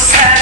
set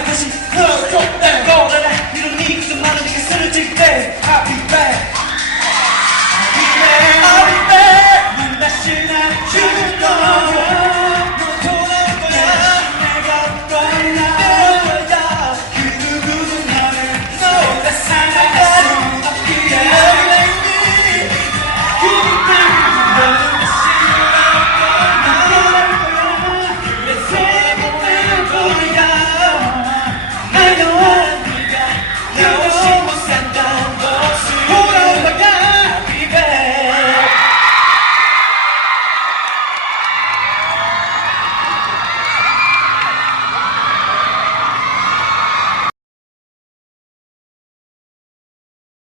Boy, you're my